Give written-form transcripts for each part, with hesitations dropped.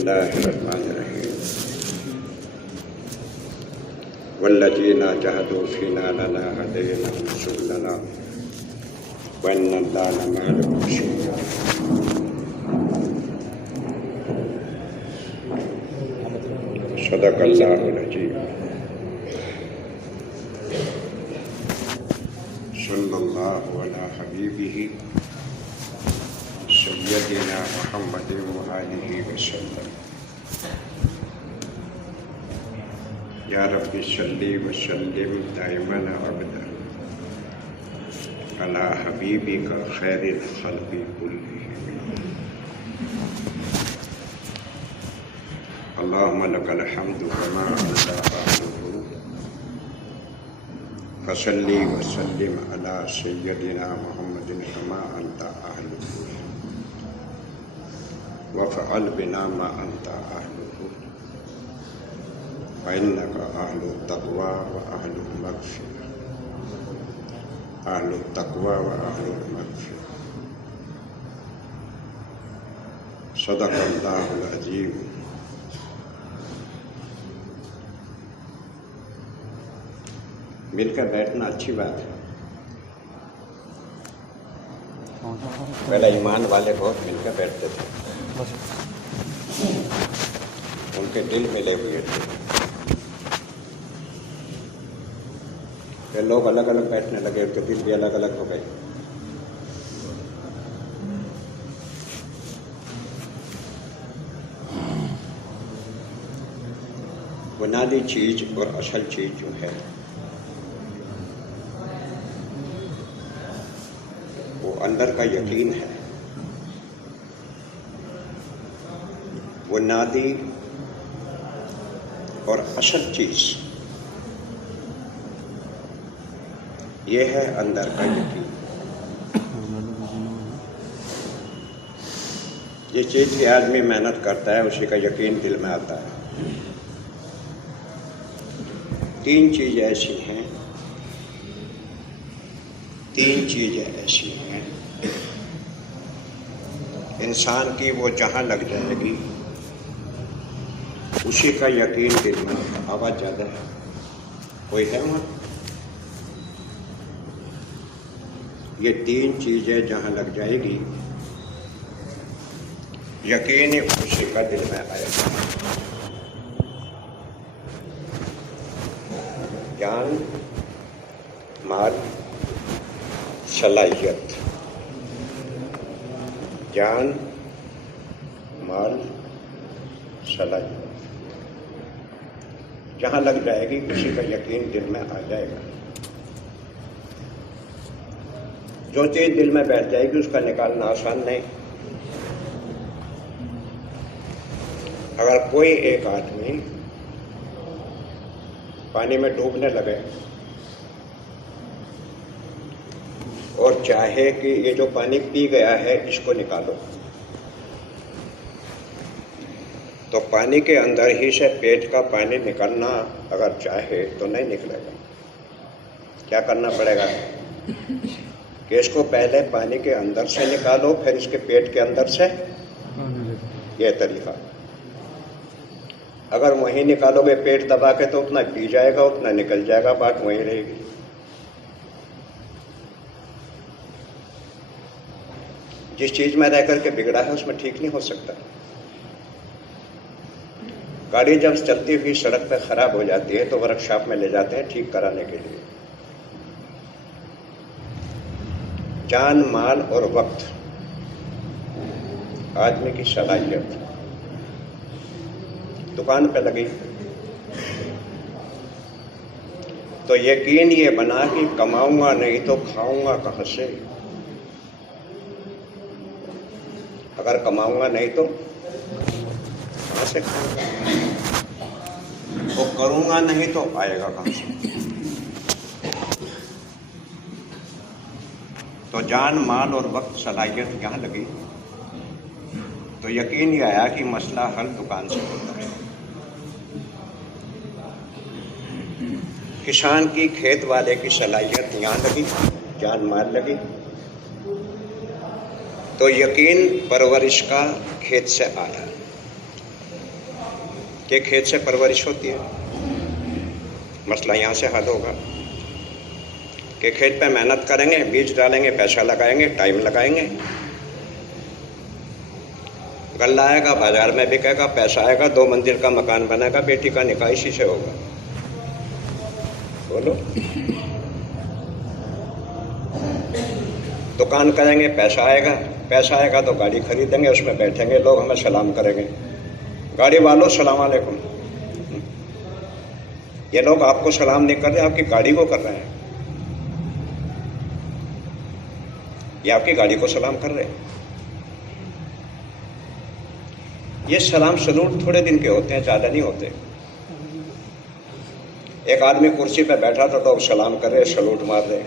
اللہ الرحمن الرحیم والذین جاہدوا فینا لنہدینہم سبلنا وإن اللہ لمع المحسنین. صدق اللہ العظیم. صلی اللہ علی حبیبہ سیدنا محمد وآلہ وسلم. یا رب صلی وسلم دائما ابدا علی حبیبک خیر الخلق کلہم. اللہم لک الحمد کما انت اہلہ فصلی وسلم علی سیدنا محمد کما انت اہلہ وفعل بنا ما انت اہلہ فإنک اہل التقوی واہل المغفرہ. اہل التقوی واہل المغفرہ. صدق اللہ العظیم. مل کر بیٹھنا اچھی بات ہے. پہلے ایمان والے بہت مل کر بیٹھتے تھے، ان کے دل ملے ہوئے تھے. پھر لوگ الگ الگ بیٹھنے لگے، ان کے دل بھی الگ الگ ہو گئے. بنیادی چیز اور اصل چیز جو ہے وہ اندر کا یقین ہے. بنیادی اور اصل چیز یہ ہے اندر کا یقین. جس چیز کی آدمی محنت کرتا ہے اسی کا یقین دل میں آتا ہے. تین چیزیں ایسی ہیں انسان کی وہ جہاں لگ جائے گی اسی کا یقین دل میں آتا ہے. آواز زیادہ ہے، کوئی ہے وہاں؟ یہ تین چیزیں جہاں لگ جائے گی یقین اسی کا دل میں آئے گا. جان، مال، صلاحیت. جان، مال، صلاحیت جہاں لگ جائے گی اسی کا یقین دل میں آ جائے گا. جو چیز دل میں بیٹھ جائے گی اس کا نکالنا آسان نہیں. اگر کوئی ایک آدمی پانی میں ڈوبنے لگے اور چاہے کہ یہ جو پانی پی گیا ہے اس کو نکالو، تو پانی کے اندر ہی سے پیٹ کا پانی نکلنا اگر چاہے تو نہیں نکلے گا. کیا کرنا پڑے گا کہ اس کو پہلے پانی کے اندر سے نکالو پھر اس کے پیٹ کے اندر سے. یہ طریقہ اگر وہیں نکالو گے پیٹ دبا کے تو اتنا پی جائے گا اتنا نکل جائے گا، بات وہیں رہے گی. جس چیز میں رہ کر کے بگڑا ہے اس میں ٹھیک نہیں ہو سکتا. گاڑی جب چلتی ہوئی سڑک پہ خراب ہو جاتی ہے تو ورک شاپ میں لے جاتے ہیں ٹھیک کرانے کے لیے. جان، مال اور وقت آدمی کی صلاحیت. دکان پہ لگی تو یقین یہ بنا کہ کماؤں گا نہیں تو کھاؤں گا کہاں سے. اگر کماؤں گا نہیں تو کہاں سے کھاؤں گا، وہ کروں گا نہیں تو آئے گا کہاں سے. تو جان، مال اور وقت صلاحیت یہاں لگی تو یقین یہ آیا کہ مسئلہ حل دکان سے ہوتا ہے. کسان کی، کھیت والے کی صلاحیت یہاں لگی، جان مال لگی تو یقین پرورش کا کھیت سے آیا. کہ کھیت سے پرورش ہوتی ہے، مسئلہ یہاں سے حل ہوگا کہ کھیت پہ محنت کریں گے، بیج ڈالیں گے، پیسہ لگائیں گے، ٹائم لگائیں گے، غلہ آئے گا، بازار میں بکے گا، پیسہ آئے گا، 2 منزل کا مکان بنے گا، بیٹی کا نکاح اسی سے ہوگا. بولو. دکان کریں گے، پیسہ آئے گا تو گاڑی خریدیں گے، اس میں بیٹھیں گے، لوگ ہمیں سلام کریں گے، گاڑی والوں السلام علیکم. یہ لوگ آپ کو سلام نہیں کر رہے، آپ کی گاڑی کو کر رہے ہیں. یہ آپ کی گاڑی کو سلام کر رہے ہیں. یہ سلام سلوٹ تھوڑے دن کے ہوتے ہیں، زیادہ نہیں ہوتے. ایک آدمی کرسی پہ بیٹھا تھا تو سلام کر رہے، سلوٹ مار رہے.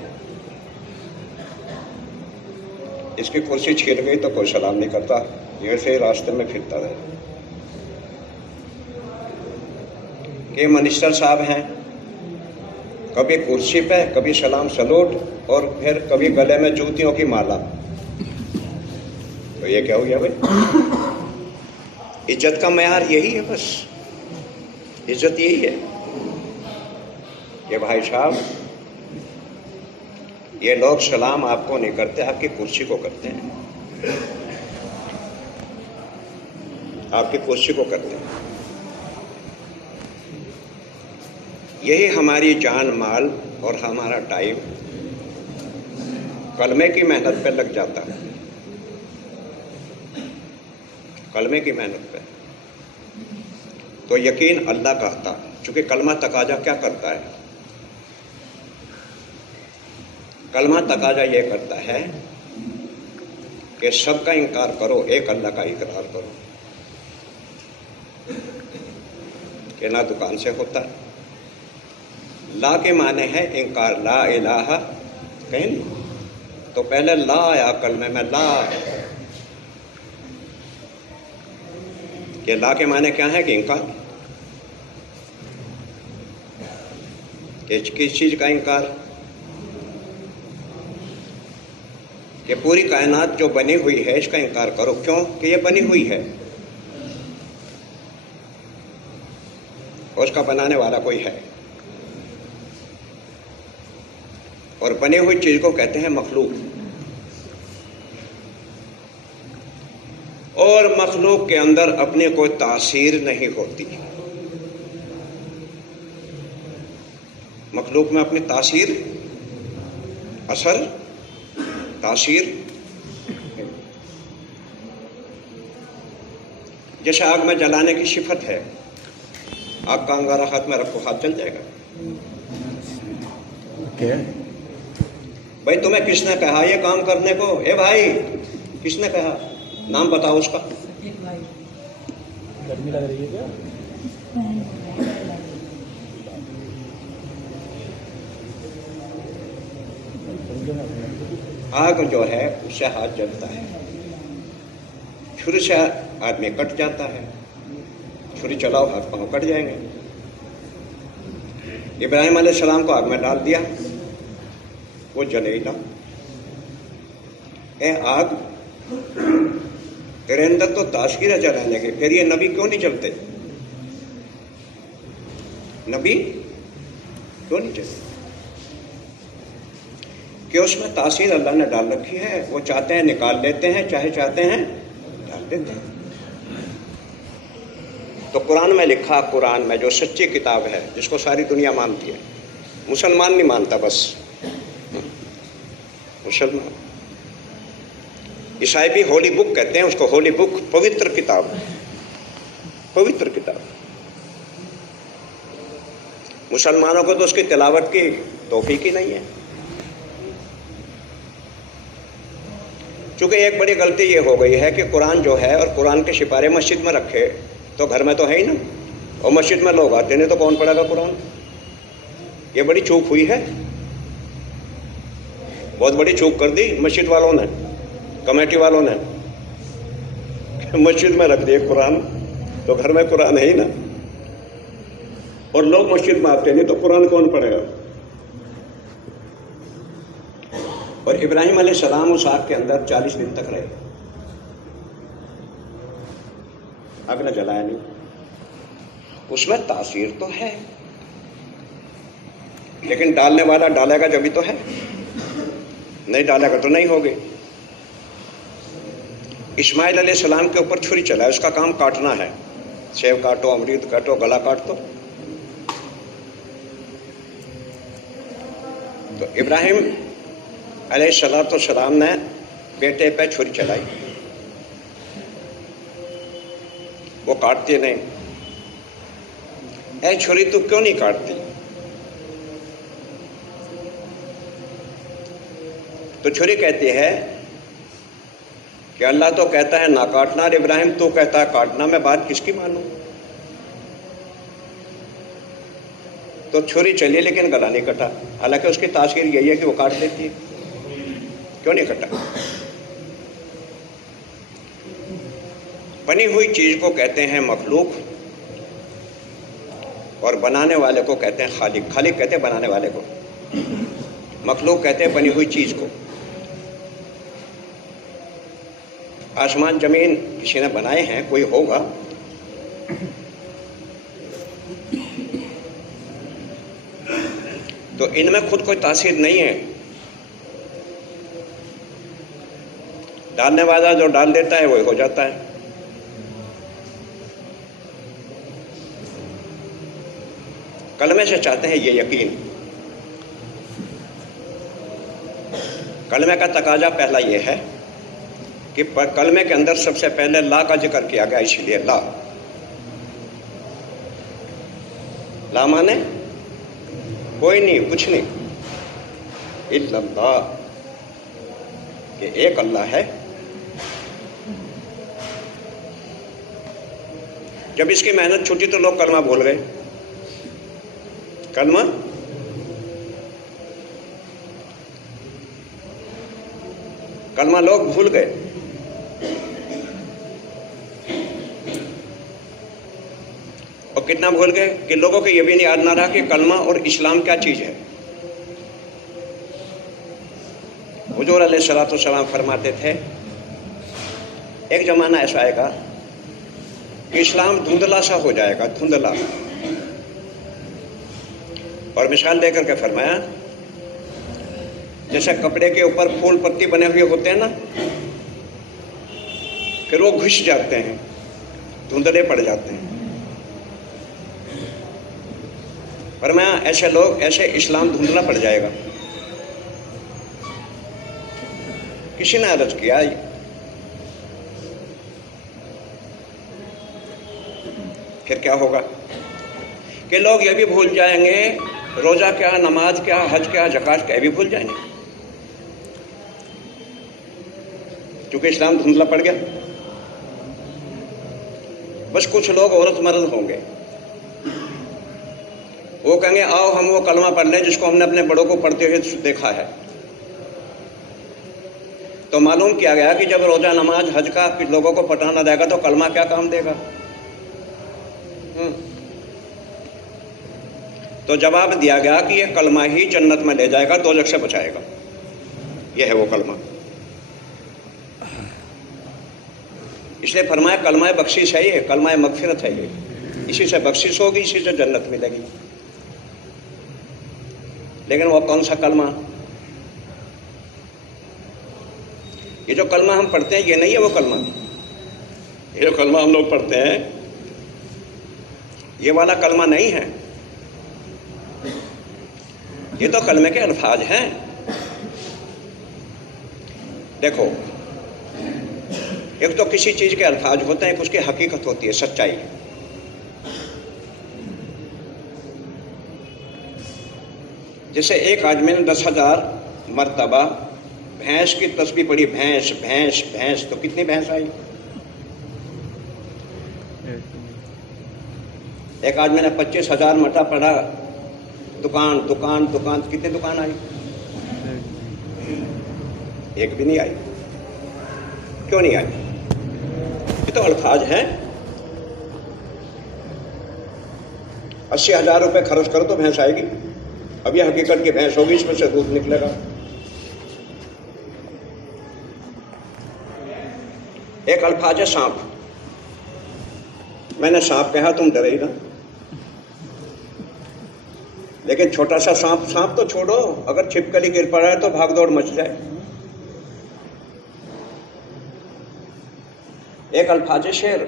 اس کی کرسی چھیل گئی تو کوئی سلام نہیں کرتا، یہ سے راستے میں پھرتا رہے. کہ منسٹر صاحب ہیں، کبھی کرسی پہ، کبھی سلام سلوٹ، اور پھر کبھی گلے میں جوتیوں کی مالا. تو یہ کیا ہو گیا بھائی؟ عزت کا معیار یہی ہے، بس عزت یہی ہے کہ بھائی صاحب یہ لوگ سلام آپ کو نہیں کرتے، آپ کی کرسی کو کرتے ہیں، آپ کی کرسی کو کرتے ہیں. یہی ہماری جان مال اور ہمارا ٹائم کلمے کی محنت پہ لگ جاتا ہے، کلمے کی محنت پہ. تو یقین اللہ کا آتا، چونکہ کلمہ تقاضا کیا کرتا ہے؟ کلمہ تقاضا یہ کرتا ہے کہ سب کا انکار کرو، ایک اللہ کا اقرار کرو. کہ نہ دکان سے ہوتا. لا کے معنی ہے انکار، لا الہ کہیں نہیں. تو پہلے لا آیا کلمے میں، لا. کہ لا کے معنی کیا ہے؟ کہ انکار. کہ کس چیز کا انکار؟ کہ پوری کائنات جو بنی ہوئی ہے اس کا انکار کرو. کیوں؟ کہ یہ بنی ہوئی ہے، اور اس کا بنانے والا کوئی ہے. اور بنی ہوئی چیز کو کہتے ہیں مخلوق. اور مخلوق کے اندر اپنی کوئی تاثیر نہیں ہوتی. مخلوق میں اپنی تاثیر، اثر، تاثیر. جیسے آگ میں جلانے کی صفت ہے، آگ کا انگارہ ہاتھ میں رکھو، ہاتھ جل جائے گا. بھائی تمہیں کس نے کہا یہ کام کرنے کو؟ اے بھائی کس نے کہا؟ نام بتاؤ اس کا. گرمی لگ رہی ہے کیا؟ آگ جو ہے اس سے ہاتھ جلتا ہے، چھری سے آدمی کٹ جاتا ہے، چھری چلاؤ ہاتھ پاؤں کٹ جائیں گے. ابراہیم علیہ السلام کو آگ میں ڈال دیا، وہ جلے ہی نہ. اے آگ تیرے اندر تو تاثیر ہے جلانے کی، پھر یہ نبی کیوں نہیں جلتے؟ نبی کیوں نہیں جلتے؟ کہ اس میں تاثیر اللہ نے ڈال رکھی ہے. وہ چاہتے ہیں نکال لیتے ہیں، چاہے چاہتے ہیں ڈال دیتے ہیں. تو قرآن میں لکھا، قرآن میں جو سچی کتاب ہے جس کو ساری دنیا مانتی ہے، مسلمان نہیں مانتا، بس مسلمان. عیسائی بھی ہولی بک کہتے ہیں اس کو، ہولی بک، پوتر کتاب، پوتر کتاب. مسلمانوں کو تو اس کی تلاوت کی توفیق ہی نہیں ہے. چونکہ ایک بڑی غلطی یہ ہو گئی ہے کہ قرآن جو ہے اور قرآن کے سپارے مسجد میں رکھے تو گھر میں تو ہے ہی نا، اور مسجد میں لوگ آتے نہیں تو کون پڑھے گا قرآن؟ یہ بڑی چوک ہوئی ہے، بہت بڑی چوک کر دی مسجد والوں نے، کمیٹی والوں نے. مسجد میں رکھ دیے قرآن تو گھر میں قرآن ہے ہی نا، اور لوگ مسجد میں آتے نہیں تو قرآن کون پڑھے گا؟ اور ابراہیم علیہ السلام اس آگ کے اندر 40 دن تک رہے، آگ نے جلایا نہیں. اس میں تاثیر تو ہے، لیکن ڈالنے والا ڈالے گا جبھی تو ہے، نہیں ڈالے گا تو نہیں ہوگی۔ اسماعیل علیہ السلام کے اوپر چھری چلا ہے، اس کا کام کاٹنا ہے، سیب کاٹو، امرود کاٹو، گلا کاٹ دو۔ تو ابراہیم علیہ السلام نے بیٹے پہ چھری چلائی، وہ کاٹتی نہیں۔ اے چھری تو کیوں نہیں کاٹتی؟ تو چھری کہتی ہے کہ اللہ تو کہتا ہے نہ کاٹنا، اور ابراہیم تو کہتا ہے کاٹنا، میں بات کس کی مانوں؟ تو چھری چلی لیکن گلا نہیں کٹا، حالانکہ اس کی تاثیر یہی ہے کہ وہ کاٹ دیتی ہے، کیوں نہیں کٹا؟ بنی ہوئی چیز کو کہتے ہیں مخلوق، اور بنانے والے کو کہتے ہیں خالق۔ خالق کہتے ہیں بنانے والے کو، مخلوق کہتے ہیں بنی ہوئی چیز کو۔ آسمان زمین کسی نے بنائے ہیں، کوئی ہوگا، تو ان میں خود کوئی تاثیر نہیں ہے۔ ڈالنے والا جو ڈال دیتا ہے وہی ہو جاتا ہے۔ کلمے سے چاہتے ہیں یہ یقین۔ کلمے کا تقاضا پہلا یہ ہے کہ کلمے کے اندر سب سے پہلے لا کا ذکر کیا گیا، اسی لیے لا۔ لا مانے کوئی نہیں، کچھ نہیں، الا اللہ، کہ ایک اللہ ہے۔ جب اس کی محنت چھوٹی تو لوگ کلمہ بھول گئے، کلمہ لوگ بھول گئے۔ اور کتنا بھول گئے کہ لوگوں کو یہ بھی نہیں یاد نہ رہا کہ کلمہ اور اسلام کیا چیز ہے۔ حضور علیہ السلام فرماتے تھے ایک زمانہ ایسا آئے گا کہ اسلام دھندلا سا ہو جائے گا، دھندلا۔ اور مثال دے کر کے فرمایا جیسے کپڑے کے اوپر پھول پتی بنے ہوئے ہوتے ہیں نا، پھر وہ گھس جاتے ہیں، دھندلے پڑ جاتے ہیں۔ فرمایا ایسے لوگ، ایسے اسلام دھندلا پڑ جائے گا۔ کسی نے عرض کیا پھر کیا ہوگا؟ کہ لوگ یہ بھی بھول جائیں گے روزہ کیا، نماز کیا، حج کیا، زکات کیا، یہ بھی بھول جائیں گے، کیونکہ اسلام دھندلا پڑ گیا۔ بس کچھ لوگ عورت مرد ہوں گے، وہ کہیں گے آؤ ہم وہ کلمہ پڑھ لیں جس کو ہم نے اپنے بڑوں کو پڑھتے ہوئے دیکھا ہے۔ تو معلوم کیا گیا کہ جب روزہ نماز حج کا لوگوں کو پتہ نہ دے گا تو کلمہ کیا کام دے گا؟ تو جواب دیا گیا کہ یہ کلمہ ہی جنت میں لے جائے گا، دوزخ سے بچائے گا، یہ ہے وہ کلمہ۔ اس لیے فرمایا کلمہ بخشش ہے، یہ کلمہ مغفرت ہے، یہ اسی سے بخشش ہوگی، اسی سے جنت ملے گی۔ لیکن وہ کون سا کلمہ؟ یہ جو کلمہ ہم پڑھتے ہیں یہ نہیں ہے وہ کلمہ۔ یہ جو کلمہ ہم لوگ پڑھتے ہیں یہ والا کلمہ نہیں ہے، یہ تو کلمے کے الفاظ ہیں۔ دیکھو، ایک تو کسی چیز کے الفاظ ہوتے ہیں، ایک اس کی حقیقت ہوتی ہے، سچائی۔ جیسے ایک آدمی نے 10,000 مرتبہ بھینس کی تسبیح پڑھی، بھینس بھینس بھینس، تو کتنی بھینس آئی؟ ایک آدمی نے 25,000 مرتبہ پڑھا دکان دکان دکان، کتنی دکان آئی؟ ایک بھی نہیں آئی۔ کیوں نہیں آئی؟ یہ تو الفاظ ہیں۔ 80,000 روپے خرچ کرو تو بھینس آئے گی، اب یہ حقیقت کی بھینس ہوگی، اس میں سے دودھ نکلے گا۔ ایک الفاظ ہے سانپ، میں نے سانپ کہا تم ڈرے ہی نا، لیکن چھوٹا سا سانپ تو چھوڑو، اگر چھپکلی گر پڑا ہے تو بھاگ دوڑ مچ جائے۔ ایک الفاظ شعر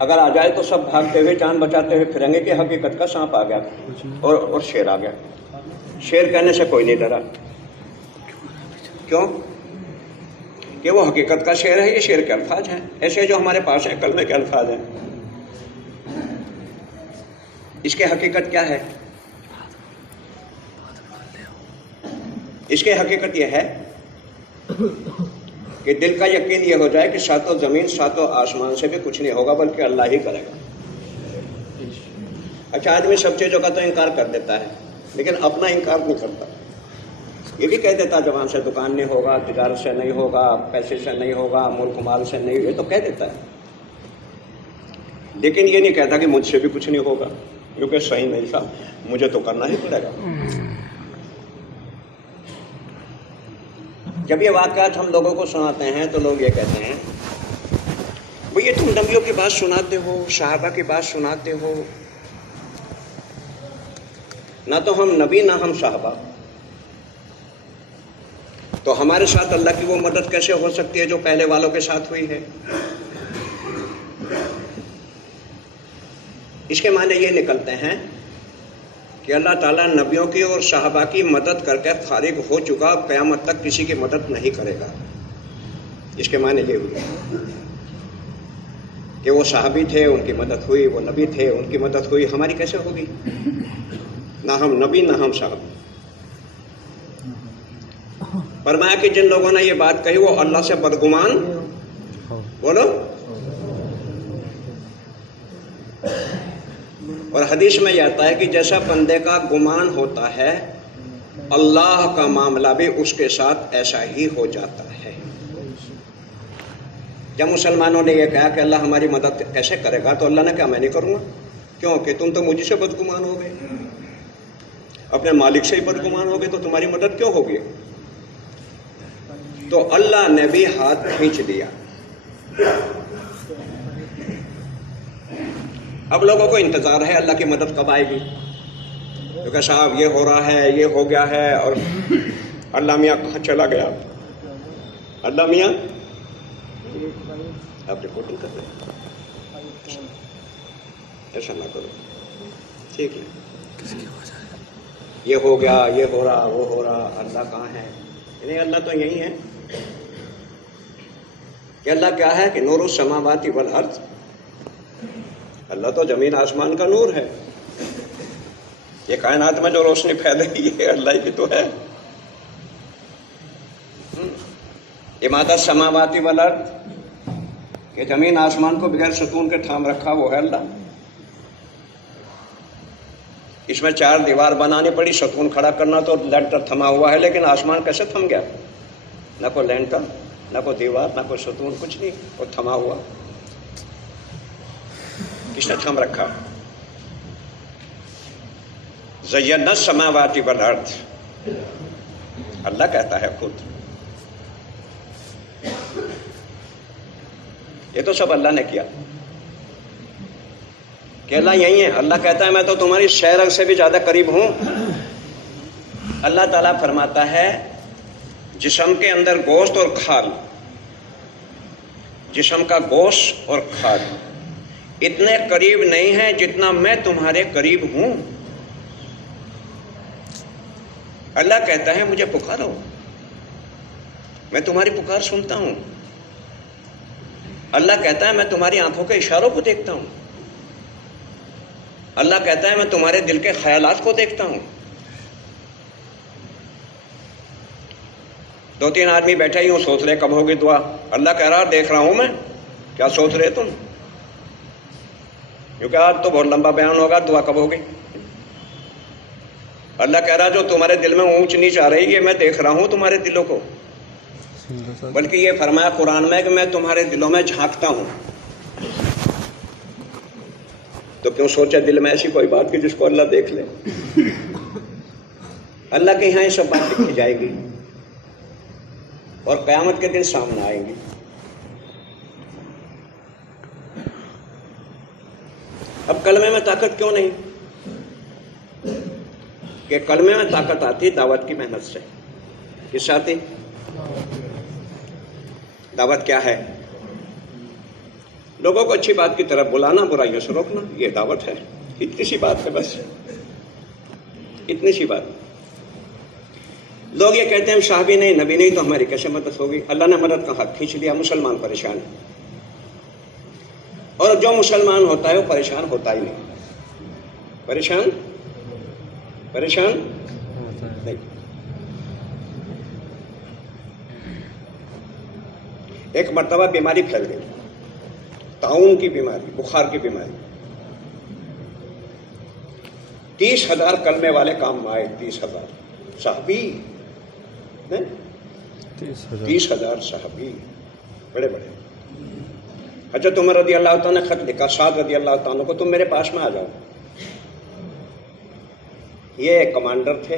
اگر آ جائے تو سب بھاگتے ہوئے جان بچاتے ہوئے پھریں گے کہ حقیقت کا سانپ آ گیا اور شیر آ گیا۔ شیر کہنے سے کوئی نہیں ڈرا، کیوں؟ کہ وہ حقیقت کا شعر ہے، یہ شعر کے الفاظ ہیں، ایسے جو ہمارے پاس ہیں کلمے کے الفاظ ہیں۔ اس کی حقیقت کیا ہے؟ اس کی حقیقت یہ ہے کہ دل کا یقین یہ ہو جائے کہ ساتوں زمین ساتوں آسمان سے بھی کچھ نہیں ہوگا بلکہ اللہ ہی کرے گا۔ اچھا، آدمی سب چیزوں کا تو انکار کر دیتا ہے لیکن اپنا انکار نہیں کرتا۔ یہ بھی کہہ دیتا زبان سے دکان نہیں ہوگا، تجارت سے نہیں ہوگا، پیسے سے نہیں ہوگا، ملک مال سے نہیں، یہ تو کہہ دیتا ہے، لیکن یہ نہیں کہتا کہ مجھ سے بھی کچھ نہیں ہوگا، کیونکہ صحیح نہیں تھا، مجھے تو کرنا ہی پڑے گا۔ جب یہ واقعات ہم لوگوں کو سناتے ہیں تو لوگ یہ کہتے ہیں وہ یہ تم نبیوں کی بات سناتے ہو، صحابہ کی بات سناتے ہو، نہ تو ہم نبی نہ ہم صحابہ، تو ہمارے ساتھ اللہ کی وہ مدد کیسے ہو سکتی ہے جو پہلے والوں کے ساتھ ہوئی ہے؟ اس کے معنی یہ نکلتے ہیں کہ اللہ تعالیٰ نبیوں کی اور صحابہ کی مدد کر کے فارغ ہو چکا، قیامت تک کسی کی مدد نہیں کرے گا۔ اس کے معنی یہ ہوئی کہ وہ صحابی تھے، ان کی مدد ہوئی، وہ نبی تھے، ان کی مدد ہوئی، ہماری کیسے ہوگی؟ نہ ہم نبی نہ ہم صحابی۔ فرمایا کہ جن لوگوں نے یہ بات کہی وہ اللہ سے بدگمان، بولو، اور حدیث میں یہ آتا ہے کہ جیسا بندے کا گمان ہوتا ہے اللہ کا معاملہ بھی اس کے ساتھ ایسا ہی ہو جاتا ہے۔ جب مسلمانوں نے یہ کہا کہ اللہ ہماری مدد کیسے کرے گا تو اللہ نے کہا میں نہیں کروں گا، کیوں کہ تم تو مجھ سے بدگمان ہو گئے، اپنے مالک سے ہی بدگمان ہو گئے، تو تمہاری مدد کیوں ہوگی؟ تو اللہ نے بھی ہاتھ کھینچ لیا۔ اب لوگوں کو انتظار ہے اللہ کی مدد کب آئے گی، کیونکہ صاحب یہ ہو رہا ہے، یہ ہو گیا ہے، اور اللہ میاں کہاں چلا گیا؟ اللہ میاں آپ رپورٹنگ کر رہے ہیں، ایسا نہ کرو، ٹھیک ہے؟ یہ ہو گیا، یہ ہو رہا، وہ ہو رہا، اللہ کہاں ہے؟ نہیں، اللہ تو یہی ہے کہ اللہ کیا ہے کہ نور السماوات والارض، اللہ تو زمین آسمان کا نور ہے، یہ کائنات میں جو روشنی پھیل رہی ہے اللہ ہی کی تو ہے۔ امادہ السماوات والارض، کہ زمین آسمان کو بغیر ستون کے تھام رکھا وہ ہے اللہ۔ اس میں 4 دیوار بنانی پڑی، ستون کھڑا کرنا، تو لینٹر تھما ہوا ہے، لیکن آسمان کیسے تھم گیا؟ نہ کوئی لینٹر، نہ کوئی دیوار، نہ کوئی ستون، کچھ نہیں، وہ تھما ہوا۔ کس نے تھم رکھا؟ زینا السماوات والارض، اللہ کہتا ہے خود۔ یہ تو سب اللہ نے کیا کہ اللہ یہی ہے۔ اللہ کہتا ہے میں تو تمہاری سہ رگ سے بھی زیادہ قریب ہوں۔ اللہ تعالیٰ فرماتا ہے جسم کے اندر گوشت اور کھال، جسم کا گوشت اور کھال اتنے قریب نہیں ہیں جتنا میں تمہارے قریب ہوں۔ اللہ کہتا ہے مجھے پکارو، میں تمہاری پکار سنتا ہوں۔ اللہ کہتا ہے میں تمہاری آنکھوں کے اشاروں کو دیکھتا ہوں۔ اللہ کہتا ہے میں تمہارے دل کے خیالات کو دیکھتا ہوں۔ 2-3 آدمی بیٹھے ہی ہوں، سوچ رہے کب ہوگی دعا۔ اللہ کہہ رہا دیکھ رہا ہوں میں، کیا سوچ رہے تم؟ کیونکہ آج تو بہت لمبا بیان ہوگا، دعا کب ہوگی؟ اللہ کہہ رہا جو تمہارے دل میں اونچ نیچ آ رہی ہے میں دیکھ رہا ہوں تمہارے دلوں کو، بلکہ یہ فرمایا قرآن میں کہ میں تمہارے دلوں میں جھانکتا ہوں۔ تو کیوں سوچے دل میں ایسی کوئی بات کہ جس کو اللہ دیکھ لے؟ اللہ کے یہاں یہ سب بات لکھی جائے گی اور قیامت کے دن سامنے آئیں گی۔ اب کلمے میں طاقت کیوں نہیں؟ کہ کلمے میں طاقت آتی دعوت کی محنت سے. کس سے آتی؟ دعوت کیا ہے؟ لوگوں کو اچھی بات کی طرف بلانا، برائیوں سے روکنا، یہ دعوت ہے. اتنی سی بات ہے، بس اتنی سی بات. لوگ یہ کہتے ہیں صحابی نہیں، نبی نہیں تو ہماری کیسے مدد ہوگی؟ اللہ نے مدد کا حق کھینچ لیا. مسلمان پریشان ہے، اور جو مسلمان ہوتا ہے وہ پریشان ہوتا ہی نہیں. پریشان نہیں. ایک مرتبہ بیماری پھیل گئی، طاعون کی بیماری، بخار کی بیماری. 30,000 کلمے والے کام میں آئے. 30,000 صحابی، 30,000 صحابی بڑے بڑے. حضرت عمر رضی اللہ تعالیٰ نے خط لکھا سعد رضی اللہ تعالیٰ کو، تم میرے پاس میں آ جاؤ. یہ کمانڈر تھے.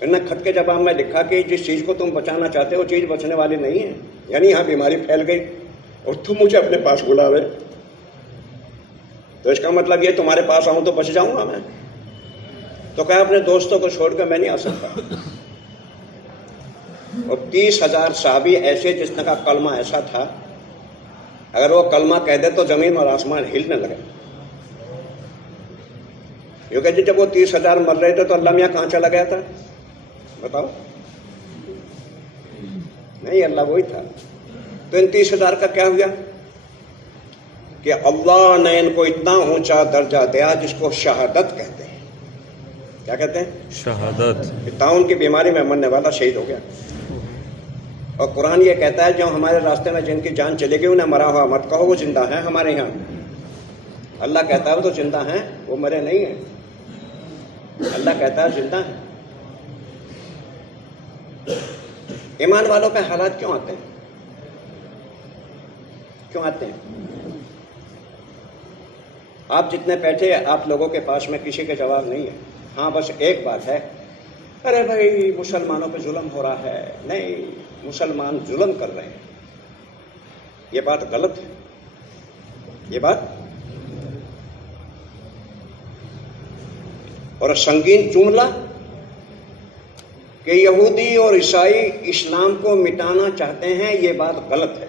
انہوں نے خط کے جواب میں لکھا کہ جس چیز کو تم بچانا چاہتے ہو وہ چیز بچنے والی نہیں ہے. یعنی یہاں بیماری پھیل گئی اور تم مجھے اپنے پاس بلا رہے، تو اس کا مطلب یہ تمہارے پاس آؤں تو بچ جاؤں گا میں. تو کہا اپنے دوستوں کو چھوڑ کر میں نہیں آ سکتا. اور 30,000 صحابی ایسے جس کا کلمہ ایسا تھا، اگر وہ کلمہ کہہ دے تو زمین اور آسمان ہلنے لگے. کیونکہ جب وہ 30,000 مر رہے تھے تو اللہ میاں کہاں چلا گیا تھا؟ بتاؤ. نہیں، اللہ وہی تھا. تو ان 30,000 کا کیا ہوا کہ اللہ نے ان کو اتنا اونچا درجہ دیا جس کو شہادت کہتے ہیں. کیا کہتے ہیں؟ شہادت. طاعون کی بیماری میں مرنے والا شہید ہو گیا. اور قرآن یہ کہتا ہے جو ہمارے راستے میں جن کی جان چلے گئی انہیں مرا ہوا مت کہو، وہ زندہ ہیں ہمارے یہاں. اللہ کہتا ہے وہ تو زندہ ہیں، وہ مرے نہیں ہیں. اللہ کہتا ہے زندہ ہیں. ایمان والوں پہ حالات کیوں آتے ہیں؟ کیوں آتے ہیں؟ آپ جتنے بیٹھے آپ لوگوں کے پاس میں کسی کے جواب نہیں ہے. ہاں بس ایک بات ہے، ارے بھائی مسلمانوں پہ ظلم ہو رہا ہے. نہیں، مسلمان ظلم کر رہے ہیں. یہ بات غلط ہے. یہ بات اور سنگین جملہ کہ یہودی اور عیسائی اسلام کو مٹانا چاہتے ہیں، یہ بات غلط ہے.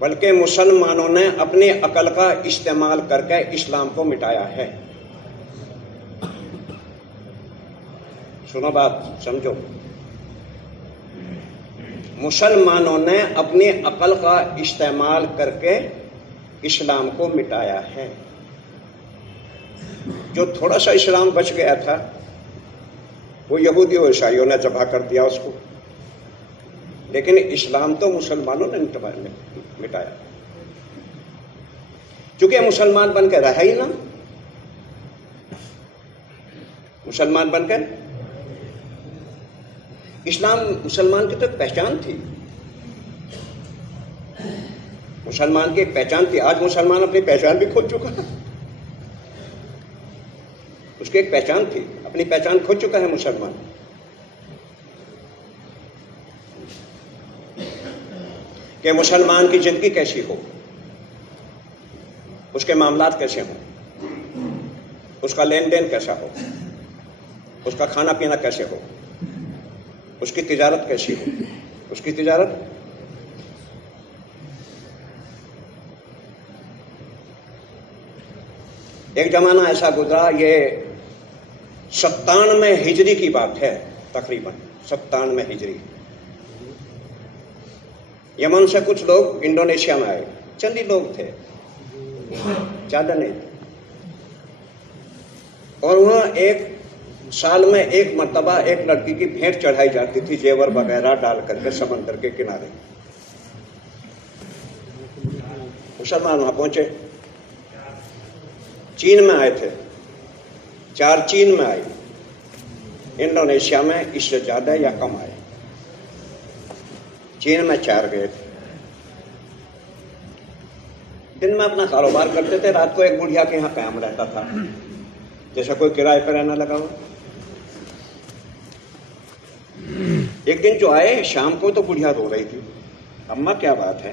بلکہ مسلمانوں نے اپنی عقل کا استعمال کر کے اسلام کو مٹایا ہے. سنو بات، سمجھو. مسلمانوں نے اپنی عقل کا استعمال کر کے اسلام کو مٹایا ہے. جو تھوڑا سا اسلام بچ گیا تھا وہ یہودی اور عیسائیوں نے ذبح کر دیا اس کو. لیکن اسلام تو مسلمانوں نے مٹایا. چونکہ مسلمان بن کے رہا ہی نا. مسلمان بن کے اسلام مسلمان کی تو پہچان تھی. مسلمان کی پہچان تھی. آج مسلمان اپنی پہچان بھی کھو چکا ہے. اس کی ایک پہچان تھی، اپنی پہچان کھو چکا ہے مسلمان. کہ مسلمان کی زندگی کیسی ہو، اس کے معاملات کیسے ہوں، اس کا لین دین کیسا ہو، اس کا کھانا پینا کیسے ہو، اس کی تجارت کیسی ہو. اس کی تجارت ایک زمانہ ایسا گزرا، یہ 97 ہجری کی بات ہے، تقریباً 97 ہجری. یمن سے کچھ لوگ انڈونیشیا میں آئے. چند ہی لوگ تھے، زیادہ نہیں تھے. اور وہاں ایک سال میں ایک مرتبہ ایک لڑکی کی بھیٹ چڑھائی جاتی تھی، زیور وغیرہ ڈال کر کے سمندر کے کنارے. مسلمان وہاں پہنچے. چین میں آئے تھے، 4 چین میں آئے. انڈونیشیا میں اس سے زیادہ یا کم آئے. چین میں 4 گئے تھے. دن میں اپنا کاروبار کرتے تھے، رات کو ایک بڑھیا کے یہاں قیام رہتا تھا، جیسا کوئی کرائے پہ رہنا لگا ہو. ایک دن جو آئے شام کو تو بڑھیا رو رہی تھی. اماں کیا بات ہے؟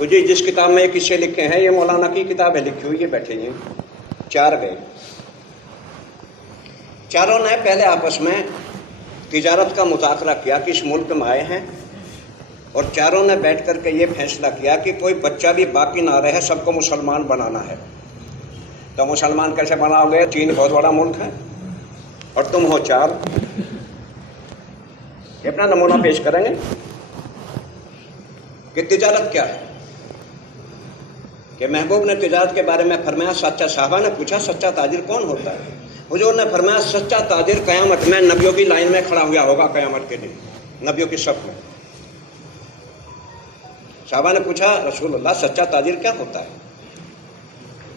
تو جی جس کتاب میں یہ قصے لکھے ہیں یہ مولانا کی کتاب ہے لکھی ہوئی، یہ بیٹھے ہیں 4 گئے، چاروں نے پہلے آپس میں تجارت کا مذاکرہ کیا کہ اس ملک میں آئے ہیں، اور چاروں نے بیٹھ کر کے یہ فیصلہ کیا کہ کوئی بچہ بھی باقی نہ رہے، سب کو مسلمان بنانا ہے۔ تو مسلمان کیسے بناؤ گے؟ چین بہت بڑا ملک ہے اور تم ہو 4، یہ اپنا نمونہ پیش کریں گے کہ تجارت کیا ہے، کہ محبوب نے تجارت کے بارے میں فرمایا سچا، صحابہ نے پوچھا سچا تاجر کون ہوتا ہے؟ حضور نے فرمایا سچا تاجر قیامت میں نبیوں کی لائن میں کھڑا ہوا ہوگا، قیامت کے دن نبیوں کی صف میں۔ صحابہ نے پوچھا رسول اللہ سچا تاجر کیا ہوتا ہے؟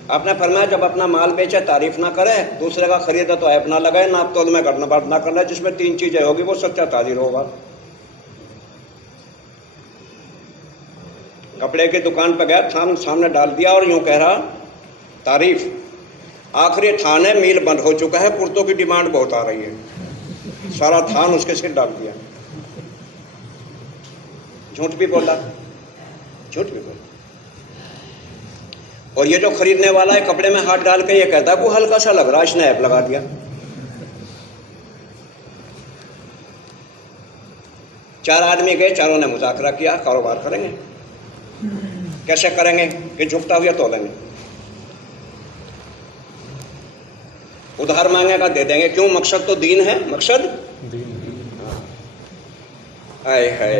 آپ نے فرمایا جب اپنا مال بیچے تعریف نہ کرے، دوسرے کا خریدا تو عیب نہ لگائے، ناپ تول میں گڑبڑ نہ کرنا، جس میں 3 چیزیں ہوگی وہ سچا تاجر ہوگا۔ کپڑے کی دکان پہ گیا، تھان سامنے ڈال دیا اور یوں کہہ رہا تعریف، آخری تھان ہے، میل بند ہو چکا ہے، کرتوں کی ڈیمانڈ بہت آ رہی ہے، سارا تھان اس کے سر ڈال دیا۔ جھوٹ بھی بولا، جھوٹ بھی بولا۔ اور یہ جو خریدنے والا ہے کپڑے میں ہاتھ ڈال کے یہ کہتا ہے وہ ہلکا سا لگ رہا، اس نے ایپ لگا دیا۔ 4 آدمی گئے، چاروں نے مذاکرہ کیا کاروبار کریں گے، کیسے کریں گے کہ جھکتا ہوا تولیں گے، ادھار مانگے گا دے دیں گے، کیوں؟ مقصد تو دین ہے، مقصد آئے ہے۔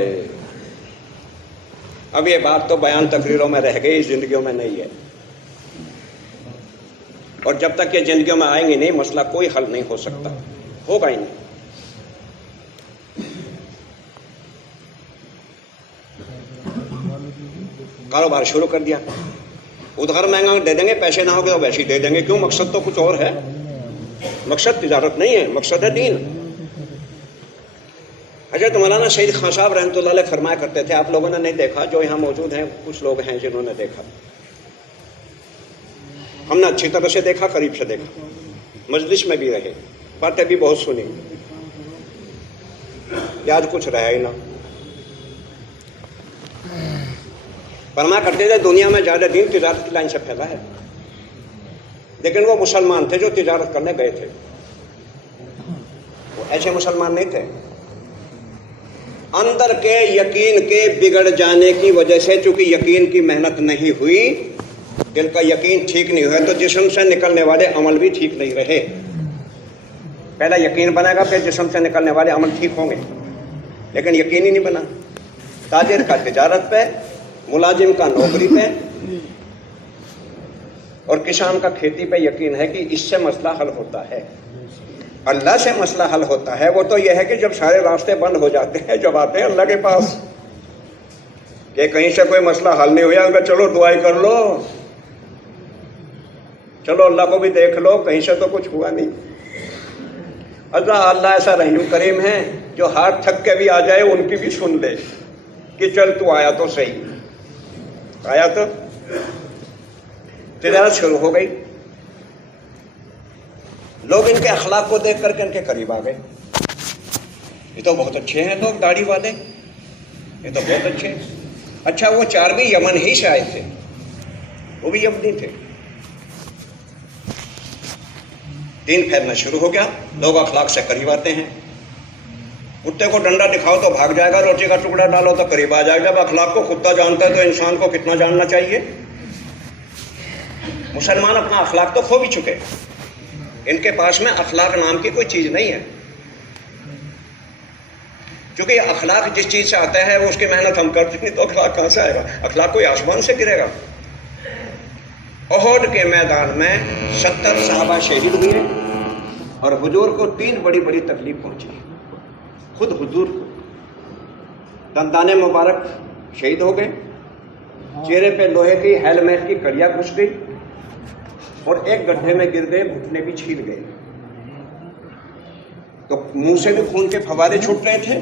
اب یہ بات تو بیان تقریروں میں رہ گئی، زندگیوں میں نہیں ہے، اور جب تک یہ زندگیوں میں آئیں گی نہیں مسئلہ کوئی حل نہیں ہو سکتا، ہوگا ہی نہیں۔ کاروبار شروع کر دیا، ادھار مہنگا دے دیں گے، پیسے نہ ہوگے تو ویسے ہی دے دیں گے، کیوں؟ مقصد تو کچھ اور ہے، مقصد تجارت نہیں ہے، مقصد ہے دین۔ حضرت مولانا سید خان صاحب رحمۃ اللہ علیہ فرمایا کرتے تھے، آپ لوگوں نے نہیں دیکھا، جو یہاں موجود ہیں کچھ لوگ ہیں جنہوں نے دیکھا، ہم نے اچھی طرح سے دیکھا، قریب سے دیکھا، مجلس میں بھی رہے، باتیں بھی بہت سنی، یاد کچھ رہا ہی نہ۔ فرمایا کرتے تھے دنیا میں زیادہ دین تجارت کی لائن سے پھیلا ہے، لیکن وہ مسلمان تھے جو تجارت کرنے گئے تھے، وہ ایسے مسلمان نہیں تھے۔ اندر کے یقین کے بگڑ جانے کی وجہ سے، چونکہ یقین کی محنت نہیں ہوئی، دل کا یقین ٹھیک نہیں ہوا، تو جسم سے نکلنے والے عمل بھی ٹھیک نہیں رہے۔ پہلا یقین بنے گا، پھر جسم سے نکلنے والے عمل ٹھیک ہوں گے، لیکن یقین ہی نہیں بنا۔ تاجر کا تجارت پہ، ملازم کا نوکری پہ، اور کسان کا کھیتی پہ یقین ہے کہ اس سے مسئلہ حل ہوتا ہے۔ اللہ سے مسئلہ حل ہوتا ہے، وہ تو یہ ہے کہ جب سارے راستے بند ہو جاتے ہیں، جب آتے ہیں اللہ کے پاس کہ کہیں سے کوئی مسئلہ حل نہیں ہوا، چلو دعائیں کر لو، چلو اللہ کو بھی دیکھ لو، کہیں سے تو کچھ ہوا نہیں۔ اللہ ایسا رحیم کریم ہے جو ہاتھ تھک کے بھی آ جائے ان کی بھی سن لے کہ چل تو آیا تو صحیح، آیا تو تجارت شروع ہو گئی۔ لوگ ان کے اخلاق کو دیکھ کر کے ان کے قریب آ گئے، یہ تو بہت اچھے ہیں لوگ، داڑھی والے، یہ تو بہت اچھے ہیں۔ اچھا وہ 4 بھی یمن ہی سے آئے تھے، وہ بھی یمنی تھے۔ دین پھیلنا شروع ہو گیا، لوگ اخلاق سے قریب آتے ہیں۔ کتے کو ڈنڈا دکھاؤ تو بھاگ جائے گا، روٹی کا ٹکڑا ڈالو تو قریب آ جائے گا۔ جب اخلاق کو کتا جانتا ہے تو انسان کو کتنا جاننا چاہیے۔ مسلمان اپنا اخلاق تو کھو بھی چکے، ان کے پاس میں اخلاق نام کی کوئی چیز نہیں ہے، کیونکہ اخلاق جس چیز سے آتا ہے وہ اس کی محنت ہم کرتے نہیں، تو اخلاق کہاں سے آئے گا؟ اخلاق کوئی آسمان سے گرے گا؟ احد کے میدان میں 70 صحابہ شہید ہوئے اور حضور کو 3 بڑی بڑی تکلیف پہنچی۔ خود حضور کو دندان مبارک شہید ہو گئے، چہرے پہ لوہے کی ہیلمیٹ کی کڑیاں گھس گئی، اور ایک گڈھے میں گر گئے، گھٹنے بھی چھیل گئے، تو منہ سے بھی خون کے فوارے چھوٹ رہے تھے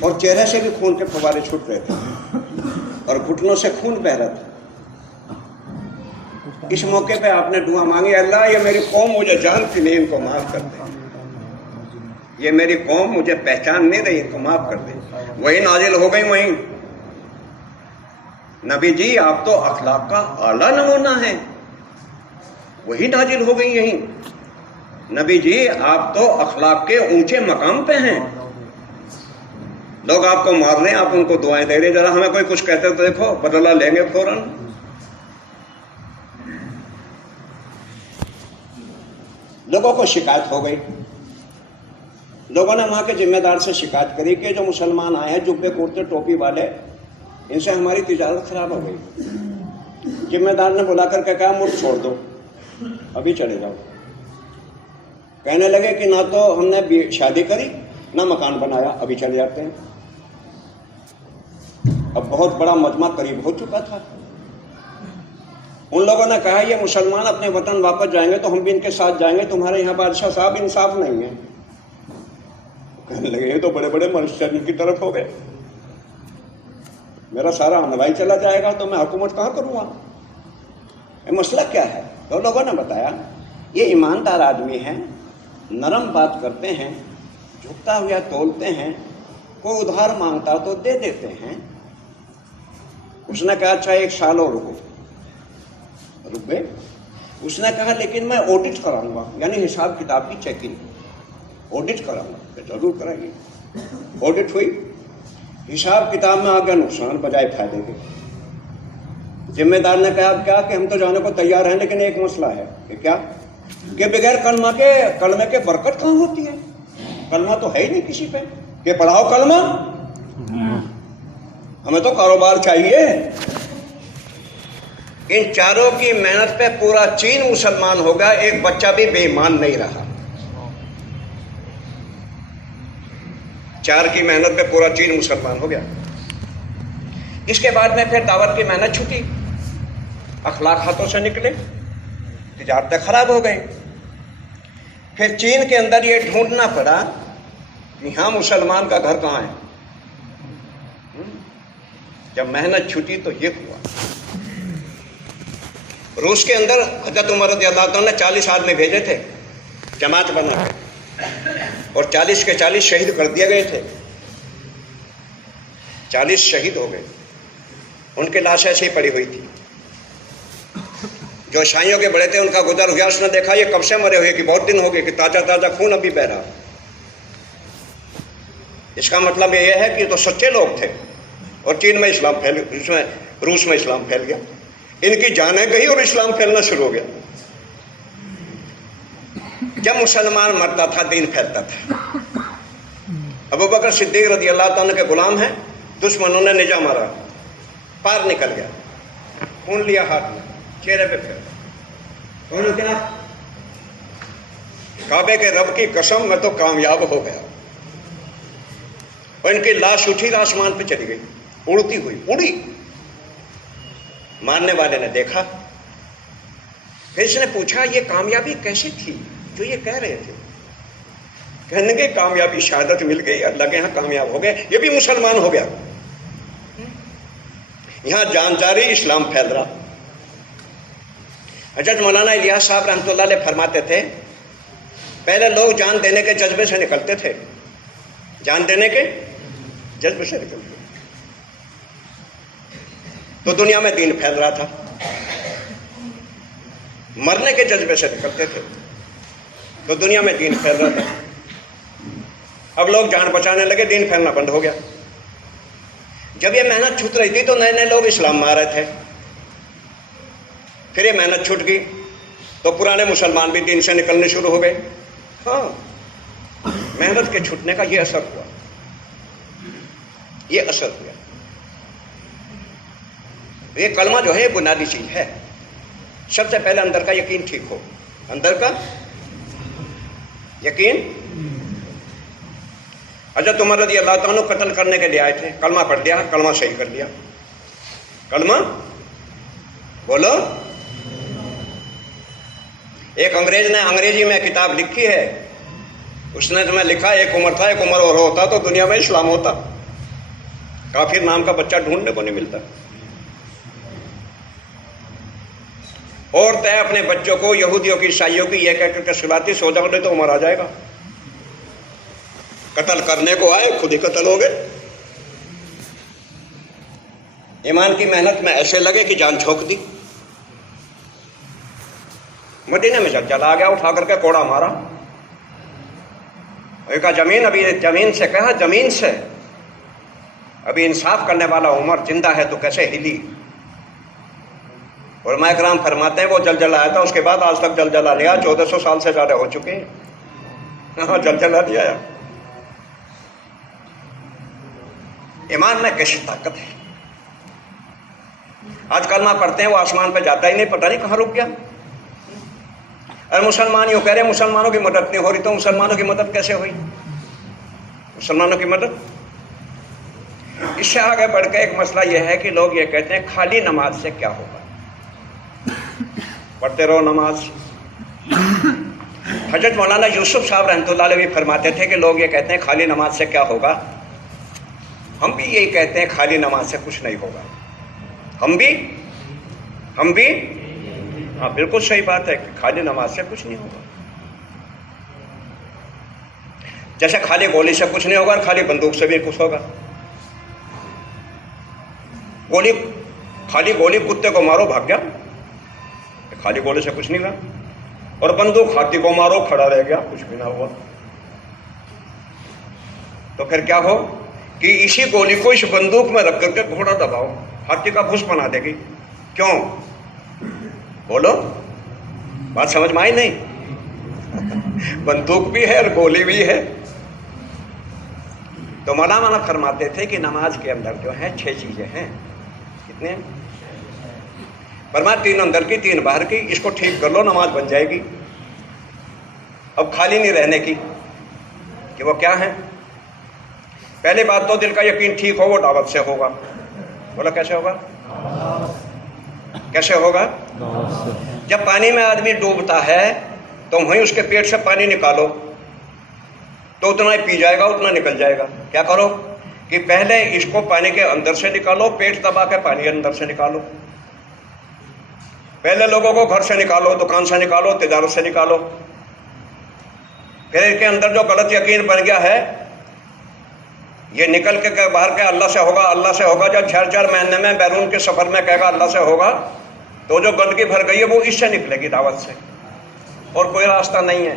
اور چہرے سے بھی خون کے فوارے چھوٹ رہے تھے اور گھٹنوں سے خون بہ رہا تھا۔ اس موقع پہ آپ نے دعا مانگی، اللہ یہ میری قوم مجھے جانتی نہیں، ان کو معاف کر دے، یہ میری قوم مجھے پہچان نہیں رہی، ان کو معاف کر دے۔ وہی نازل ہو گئی، وہیں نبی جی آپ تو اخلاق کا اعلیٰ نمونہ ہیں، وہی نازل ہو گئی یہیں. نبی جی آپ تو اخلاق کے اونچے مقام پہ ہیں. لوگ آپ کو مار رہے ہیں، آپ ان کو دعائیں دے رہے ہیں، ذرا ہمیں کوئی کچھ کہتے تو دیکھو بدلہ لیں گے فوراً. لوگوں کو شکایت ہو گئی، لوگوں نے وہاں کے ذمہ دار سے شکایت کری کہ جو مسلمان آئے ہیں جبے کرتے ٹوپی والے، ان سے ہماری تجارت خراب ہو گئی. ذمہ دار نے بلا کر کے کہا ملک چھوڑ دو، ابھی چلے جاؤ. کہنے لگے کہ نہ تو ہم نے شادی کری نہ مکان بنایا، ابھی چلے جاتے ہیں. اب بہت بڑا مجمع قریب ہو چکا تھا. ان لوگوں نے کہا یہ مسلمان اپنے وطن واپس جائیں گے تو ہم بھی ان کے ساتھ جائیں گے، تمہارے یہاں بادشاہ صاحب انصاف نہیں ہے. کہنے لگے یہ تو بڑے بڑے مرشد کی طرف ہو گئے، میرا سارا عملہ چلا جائے گا تو میں حکومت کہاں کروں گا. مسئلہ کیا ہے؟ تو لوگوں نے بتایا یہ ایماندار آدمی ہیں، نرم بات کرتے ہیں، جھکتا ہوا تولتے ہیں، کوئی ادھار مانگتا تو دے دیتے ہیں. اس نے کہا اچھا 1 سال اور رکو. رک گئے. اس نے کہا لیکن میں آڈٹ کراؤں گا، یعنی حساب کتاب کی چیکنگ آڈٹ کراؤں گا. کہ ضرور کرائیے. آڈٹ ہوئی، حساب کتاب میں آ گیا نقصان بجائے فائدے کے. ذمہ دار نے کہا اب کیا کہ ہم تو جانے کو تیار ہیں لیکن ایک مسئلہ ہے. کہ کیا؟ کہ بغیر کلمے کے برکت کہاں ہوتی ہے؟ کلمہ تو ہے ہی نہیں کسی پہ کہ پڑھاؤ کلمہ. ہمیں تو کاروبار چاہیے. ان چاروں کی محنت پہ پورا چین مسلمان ہو گیا، ایک بچہ بھی بے ایمان نہیں رہا. 4 کی محنت پہ پورا چین مسلمان ہو گیا. اس کے بعد میں پھر دعوت کی محنت چھوٹی، اخلاق ہاتھوں سے نکلے، تجارتیں خراب ہو گئی. پھر چین کے اندر یہ ڈھونڈنا پڑا کہ ہاں مسلمان کا گھر کہاں ہے. جب محنت چھوٹی تو یہ ہوا. روس کے اندر حضرت عمر رضی اللہ عنہ نے 40 آدمی بھیجے تھے جماعت بنا کے، اور 40 کے 40 شہید کر دیے گئے تھے. 40 شہید ہو گئے. ان کی لاش ایسے ہی پڑی ہوئی تھی. جو شاہیوں کے بڑے تھے ان کا گزر ہوا، اس نے دیکھا یہ کب سے مرے ہوئے کہ بہت دن ہو گئے، کہ تازہ تازہ خون ابھی بہ رہا. اس کا مطلب یہ ہے کہ یہ تو سچے لوگ تھے. اور چین میں اسلام روس میں اسلام پھیل گیا. ان کی جانیں گئی اور اسلام پھیلنا شروع ہو گیا. جب مسلمان مرتا تھا دین پھیلتا تھا. ابوبکر صدیق رضی اللہ عنہ کے غلام ہیں، دشمنوں نے نجا مارا، پار نکل گیا، خون لیا ہاتھ میں، چہرے پہ پھیلا. انہوں نے کہا کعبے کے رب کی قسم میں تو کامیاب ہو گیا. اور ان کی لاش اٹھی آسمان پہ چلی گئی، اڑتی ہوئی اڑی. مارنے والے نے دیکھا. پھر اس نے پوچھا یہ کامیابی کیسی تھی جو یہ کہہ رہے تھے؟ کہنے کے کامیابی شہادت مل گئی، اللہ کے یہاں کامیاب ہو گئے، یہ بھی مسلمان ہو گیا. یہاں جان جاری اسلام پھیل رہا. حضرت مولانا الیاس صاحب رحمۃ اللہ علیہ فرماتے تھے پہلے لوگ جان دینے کے جذبے سے نکلتے تھے، جان دینے کے جذبے سے نکلتے تو دنیا میں دین پھیل رہا تھا. مرنے کے جذبے سے نکلتے تھے تو دنیا میں دین پھیل رہا تھا. اب لوگ جان بچانے لگے، دین پھیلنا بند ہو گیا. جب یہ محنت چھوٹ رہی تھی تو نئے نئے لوگ اسلام میں آ رہے تھے. پھر یہ محنت چھوٹ گئی تو پرانے مسلمان بھی دین سے نکلنے شروع ہو گئے. ہاں، محنت کے چھوٹنے کا یہ اثر ہوا، یہ اثر ہوا. یہ کلمہ جو ہے یہ بنیادی چیز ہے. سب سے پہلے اندر کا یقین ٹھیک ہو، اندر کا یقین. حضرت عمر رضی اللہ عنہ قتل کرنے کے لیے آئے تھے، کلمہ پڑھ دیا، کلمہ صحیح کر دیا. کلمہ بولو. ایک انگریز نے انگریزی میں کتاب لکھی ہے، اس نے تمہیں لکھا ایک عمر تھا، ایک عمر اور ہوتا تو دنیا میں اسلام ہوتا. کافر نام کا بچہ ڈھونڈنے کو نہیں ملتا. عورتیں اپنے بچوں کو یہودیوں کی عیسائیوں کی یہ کہہ کر کے سلاتی، سو جاؤ نہیں تو عمر آ جائے گا. قتل کرنے کو آئے، خود ہی قتل ہو گئے. ایمان کی محنت میں ایسے لگے کہ جان جھونک دی. مدینے میں زلزلہ آ گیا, اٹھا کر کے کوڑا مارا. کہا زمین, ابھی زمین سے کہا زمین سے ابھی انصاف کرنے والا عمر زندہ ہے تو کیسے ہلی. علماء کرام فرماتے ہیں وہ زلزلہ آیا تھا, اس کے بعد آج تک زلزلہ نہیں آیا, 1400 سال سے زیادہ ہو چکے ہیں. ہاں زلزلہ نہیں آیا. ایمان میں کیسی طاقت ہے. آج کلمہ پڑھتے ہیں وہ آسمان پہ جاتا ہی نہیں, پتہ نہیں کہاں رک گیا. اور مسلمان یوں کہہ رہے ہیں مسلمانوں کی مدد نہیں ہو رہی, تو مسلمانوں کی مدد کیسے ہوئی؟ مسلمانوں کی مدد. اس سے آگے بڑھ کے ایک مسئلہ یہ ہے کہ لوگ یہ کہتے ہیں خالی نماز سے کیا ہوگا, پڑھتے رہو نماز. حضرت مولانا یوسف صاحب رحمۃ اللہ علیہ بھی فرماتے تھے کہ لوگ یہ کہتے ہیں خالی نماز سے کیا ہوگا. ہم بھی یہی کہتے ہیں خالی نماز سے کچھ نہیں ہوگا. ہم بھی ہاں بالکل صحیح بات ہے کہ خالی نماز سے کچھ نہیں ہوگا. جیسے خالی گولی سے کچھ نہیں ہوگا اور خالی بندوق سے بھی کچھ ہوگا. خالی گولی کتے کو مارو بھاگ گیا, خالی گولی سے کچھ نہیں ہوا. اور بندوق ہاتھی کو مارو کھڑا رہ گیا, کچھ بھی نہ ہوا. تو پھر کیا ہو کہ اسی گولی کو اس بندوق میں رکھ کر کے گھوڑا دباؤ, ہاتھی کا بھوس بنا دے گی. کیوں بولو, بات سمجھ میں آئی نہیں؟ بندوق بھی ہے اور گولی بھی ہے. تو مولانا فرماتے تھے کہ نماز کے اندر جو ہے 6 چیزیں ہیں. کتنے؟ فرمایا 3 اندر کی 3 باہر کی, اس کو ٹھیک کر لو نماز بن جائے گی. اب خالی نہیں رہنے کی کہ وہ کیا ہے. پہلی بات تو دل کا یقین ٹھیک ہو, وہ دعوت سے ہوگا. بولا کیسے ہوگا؟ کیسے ہوگا؟ جب پانی میں آدمی ڈوبتا ہے تو وہیں اس کے پیٹ سے پانی نکالو تو اتنا ہی پی جائے گا, اتنا نکل جائے گا. کیا کرو کہ پہلے اس کو پانی کے اندر سے نکالو, پیٹ دبا کے پانی اندر سے نکالو. پہلے لوگوں کو گھر سے نکالو, دکان سے نکالو, تجارت سے نکالو. پھر ان کے اندر جو غلط یقین بن گیا ہے یہ نکل کے باہر کے اللہ سے ہوگا, اللہ سے ہوگا. جب 4 مہینے میں بیرون کے سفر میں کہے گا اللہ سے ہوگا, تو جو گندگی بھر گئی ہے وہ اس سے نکلے گی, دعوت سے. اور کوئی راستہ نہیں ہے,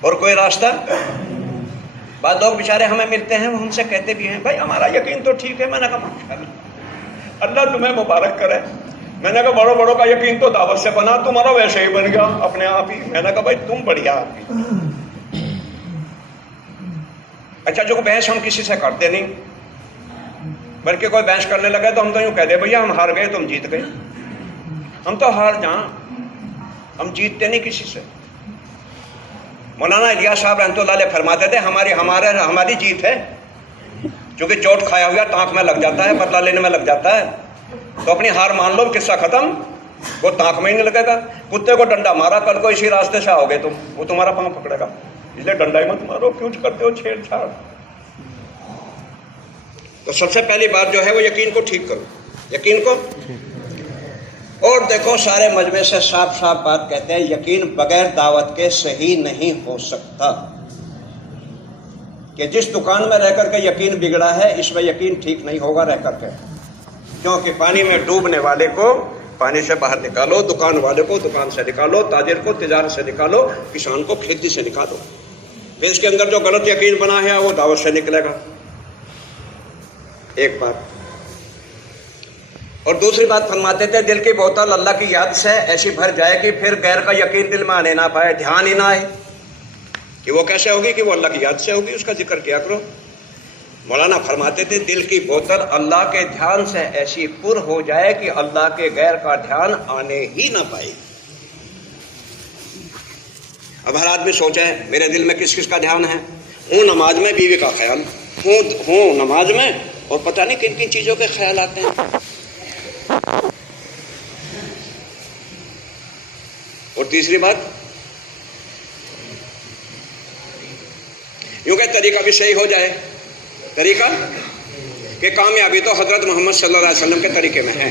اور کوئی راستہ. بعض لوگ بیچارے ہمیں ملتے ہیں, وہ ہم سے کہتے بھی ہیں بھائی ہمارا یقین تو ٹھیک ہے. میں نے کہا ماشاءاللہ, اللہ تمہیں مبارک کرے. میں نے کہا بڑوں کا یقین تو دعوت سے بنا, تمہارا ویسے ہی بن گیا اپنے آپ ہی. میں نے کہا بھائی تم بڑھیا آدمی. اچھا جو بحث ہم کسی سے کرتے نہیں, بلکہ کوئی بحث کرنے لگے تو ہم تو یوں کہہ دیں بھیا ہم ہار گئے تم جیت گئے. ہم تو ہار جہاں, ہم جیتتے نہیں کسی سے. مولانا الیاس صاحب رحمۃ اللہ علیہ فرماتے تھے ہماری جیت ہے, چونکہ چوٹ کھایا ہوا ٹانک میں لگ جاتا ہے, بدلہ لینے میں لگ جاتا ہے. تو اپنی ہار مان لو, قصہ ختم. وہ ٹانک میں ہی نہیں لگے گا. کتے کو ڈنڈا مارا, کل کو اسی راستے سے آؤ گے تم, وہ تمہارا پاؤں پکڑے گا. اس لیے ڈنڈا ہی مت مارو, کیوں کرتے ہو چھیڑ چھاڑ. تو سب سے پہلی بات جو ہے وہ یقین کو ٹھیک کرو, یقین کو. اور دیکھو سارے مجمع سے صاف صاف بات کہتے ہیں, یقین بغیر دعوت کے صحیح نہیں ہو سکتا. کہ جس دکان میں رہ کر کے یقین بگڑا ہے, اس میں یقین ٹھیک نہیں ہوگا رہ کر کے. کیونکہ پانی میں ڈوبنے والے کو پانی سے باہر نکالو, دکان والے کو دکان سے نکالو, تاجر کو تجارت سے نکالو, کسان کو کھیتی سے نکالو. پھر اس کے اندر جو غلط یقین بنا ہے وہ دعوت سے نکلے گا. ایک بات. اور دوسری بات فرماتے تھے دل کی بوتل اللہ کی یاد سے ایسی بھر جائے کہ پھر غیر کا یقین دل میں آنے نہ پائے, دھیان ہی نہ آئے. کہ وہ کیسے ہوگی کہ وہ اللہ کی یاد سے ہوگی, اس کا ذکر کیا کرو. مولانا فرماتے تھے دل کی بوتل اللہ کے دھیان سے ایسی پر ہو جائے کہ اللہ کے غیر کا دھیان آنے ہی نہ پائے. اب ہر آدمی سوچے میرے دل میں کس کس کا دھیان ہے. ہوں نماز میں بیوی کا خیال, ہوں نماز میں, اور پتہ نہیں کن کن چیزوں کے خیال آتے ہیں. اور تیسری بات, یوں کہ طریقہ بھی صحیح ہو جائے. طریقہ کہ کامیابی تو حضرت محمد صلی اللہ علیہ وسلم کے طریقے میں ہے.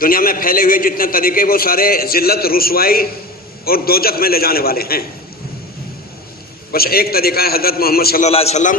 دنیا میں پھیلے ہوئے جتنے طریقے وہ سارے ذلت, رسوائی اور دوزخ میں لے جانے والے ہیں. بس ایک طریقہ ہے حضرت محمد صلی اللہ علیہ وسلم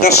10,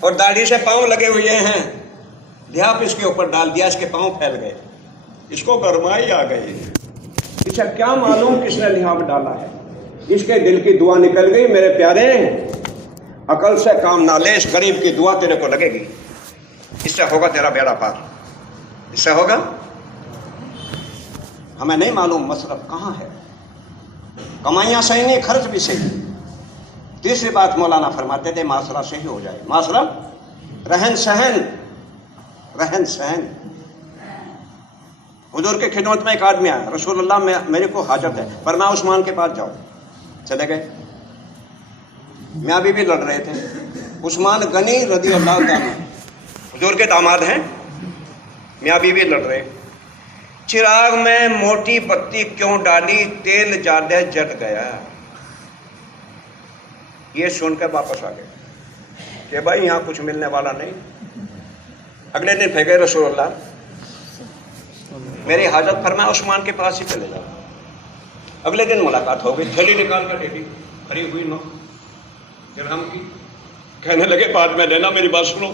اور داڑھی سے پاؤں لگے ہوئے ہیں، لحاف اس کے اوپر ڈال دیا، اس کے پاؤں پھیل گئے، اس کو گرمائی آ گئی۔ اچھا کیا معلوم کس نے لحاف ڈالا ہے؟ اس کے دل کی دعا نکل گئی، میرے پیارے عقل سے کام نہ لے، اس غریب کی دعا تیرے کو لگے گی، اس سے ہوگا تیرا بیڑا پار، اس سے ہوگا۔ ہمیں نہیں معلوم مصرف کہاں ہے، کمائیاں صحیح نہیں، خرچ بھی صحیح۔ تیسری بات مولانا فرماتے تھے معاشرہ صحیح ہو جائے، معاشرہ رہن سہن۔ حضور کے خدمت میں ایک آدمی آیا، رسول اللہ میرے کو حاجت ہے، فرمایا عثمان کے پاس جاؤ، چلے گئے، میاں بیوی لڑ رہے تھے، عثمان غنی رضی اللہ تعالیٰ حضور کے داماد ہیں، میاں بیوی لڑ رہے، چراغ میں موٹی بتی کیوں ڈالی، تیل زیادہ جل گیا۔ یہ سن کے واپس آ گئے کہ بھائی یہاں کچھ ملنے والا نہیں۔ اگلے دن پھینکے رسول اللہ میری حاجت، فرمایا عثمان کے پاس ہی چلے جاؤ۔ اگلے دن ملاقات ہو گئی، تھیلی نکال کر دے دی، کھری ہوئی 9 درہم کی، کہنے لگے بعد میں لینا، میری بات سنو۔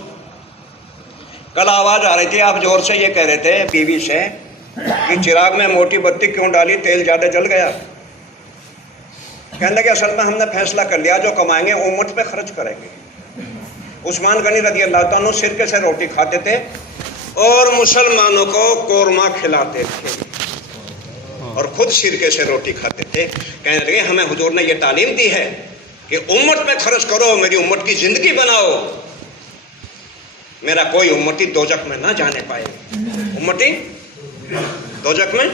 کل آواز آ رہی تھی، آپ زور سے یہ کہہ رہے تھے بیوی سے کہ چراغ میں موٹی بتی کیوں ڈالی، تیل زیادہ جل گیا۔ کہنے لگے اصل میں ہم نے فیصلہ کر لیا جو کمائیں گے امت پہ خرچ کریں گے۔ عثمان غنی رضی اللہ تعالیٰ سرکے سے روٹی کھاتے تھے اور مسلمانوں کو قورمہ کھلاتے تھے اور خود سرکے سے روٹی کھاتے تھے۔ کہنے لگے ہمیں حضور نے یہ تعلیم دی ہے کہ امت پہ خرچ کرو، میری امت کی زندگی بناؤ، میرا کوئی امتی دوزخ میں نہ جانے پائے، امتی دوزخ میں۔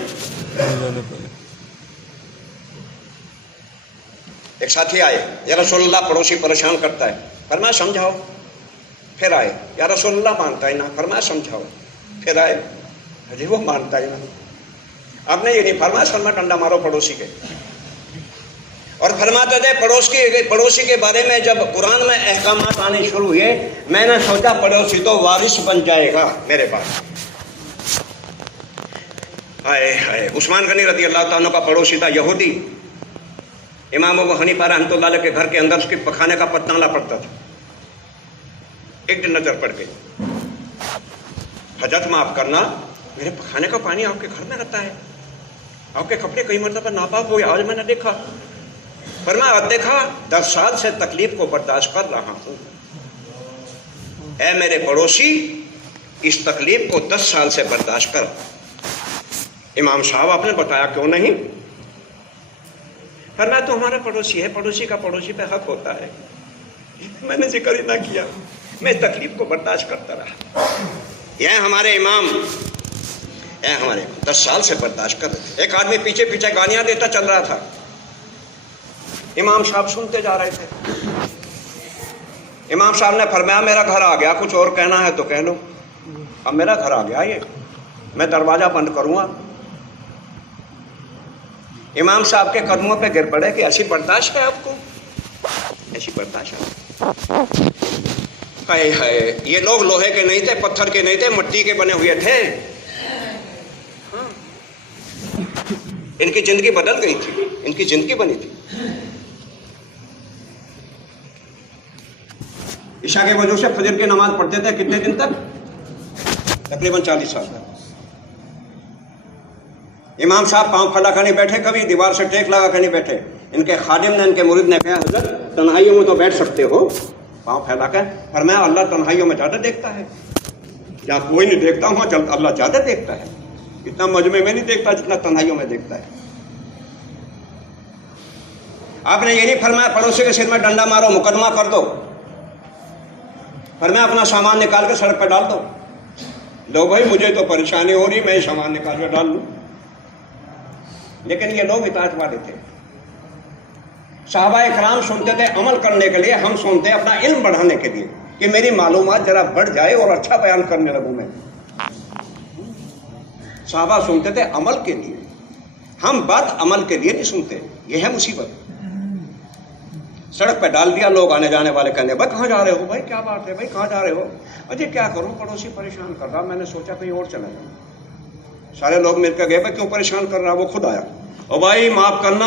ایک ساتھی آئے، یا رسول اللہ پڑوسی پریشان کرتا ہے، فرمایا سمجھاؤ۔ پھر آئے، یا رسول اللہ مانتا ہی نہ، فرمایا سمجھاؤ۔ پھر آئے، جی وہ مانتا ہی نہ۔ آپ نے یہ نہیں فرمایا سر میں ڈنڈا مارو پڑوسی کے، اور فرماتے تھے پڑوسی کے بارے میں جب قرآن میں احکامات آنے شروع ہوئے، میں نے سوچا پڑوسی تو وارث بن جائے گا میرے پاس۔ ہائے عثمان غنی رضی اللہ تعالیٰ کا پڑوسی تھا یہودی، امام ابو حنیفہ رحمۃ اللہ علیہ کے گھر کے اندر اس کے پکانے کا پتہ نہ پڑتا تھا۔ ایک دن نظر پڑ گئی، حضرت معاف کرنا، میرے پکانے کا پانی آپ کے گھر میں رہتا ہے، آپ کے کپڑے کئی مرتبہ ناپاک ہوئے، آج میں نے دیکھا۔ فرمایا آج دیکھا، 10 سال سے تکلیف کو برداشت کر رہا ہوں، اے میرے پڑوسی اس تکلیف کو 10 سال سے برداشت کر۔ امام صاحب آپ نے بتایا کیوں نہیں؟ فرمایا تو ہمارا پڑوسی ہے، پڑوسی کا پڑوسی پہ حق ہوتا ہے، میں نے ذکر ہی نہ کیا، میں تکلیف کو برداشت کرتا رہا۔ یہ ہمارے امام 10 سال سے برداشت کر رہے تھے۔ ایک آدمی پیچھے پیچھے گالیاں دیتا چل رہا تھا، امام صاحب سنتے جا رہے تھے۔ امام صاحب نے فرمایا میرا گھر آ گیا، کچھ اور کہنا ہے تو کہہ لو، اب میرا گھر آ گیا، یہ میں دروازہ بند کروں گا۔ امام صاحب کے قدموں پہ گر پڑے کہ ایسی برداشت ہے آپ کو، ایسی برداشت ہے۔ ہائے یہ لوگ لوہے کے نہیں تھے، پتھر کے نہیں تھے، مٹی کے بنے ہوئے تھے۔ ان کی زندگی بدل گئی تھی، ان کی زندگی بنی تھی۔ عشاء کے وجہ سے فجر کی نماز پڑھتے تھے کتنے دن تک؟ تقریباً 40 سال تک۔ امام صاحب پاؤں پھیلا کر نہیں بیٹھے، کبھی دیوار سے ٹیک لگا کر نہیں بیٹھے۔ ان کے خادم نے، ان کے مرید نے کہا حضرت تنہائیوں میں تو بیٹھ سکتے ہو پاؤں پھیلا کر۔ فرمایا اللہ تنہائیوں میں زیادہ دیکھتا ہے، جہاں کوئی نہیں دیکھتا ہوں اللہ زیادہ دیکھتا ہے، اتنا مجمع میں نہیں دیکھتا جتنا تنہائیوں میں دیکھتا ہے۔ آپ نے یہ نہیں فرمایا پڑوسی کے سر میں ڈنڈا مارو مقدمہ کر دو، فرمایا اپنا سامان نکال کے سڑک پہ ڈال دو، لو بھائی مجھے تو پریشانی ہو رہی، میں سامان نکال کے ڈال لوں۔ لیکن یہ لوگ اطاعت والے تھے، صحابہ اکرام سنتے تھے عمل کرنے کے لیے، ہم سنتے ہیں اپنا علم بڑھانے کے لیے کہ میری معلومات ذرا بڑھ جائے اور اچھا بیان کرنے لگوں میں۔ صحابہ سنتے تھے عمل کے لیے، ہم بات عمل کے لیے نہیں سنتے، یہ ہے مصیبت۔ سڑک پہ ڈال دیا، لوگ آنے جانے والے کہنے بھائی کہاں جا رہے ہو، بھائی کیا بات ہے، بھائی کہاں جا رہے ہو؟ اجی کیا کروں، پڑوسی پریشان کر رہا، میں نے سوچا کہیں اور چلا جاؤں۔ سارے لوگ مل کر گئے، بھائی کیوں پریشان کر رہا، وہ خود آیا، او بھائی معاف کرنا،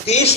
30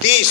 30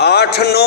8-9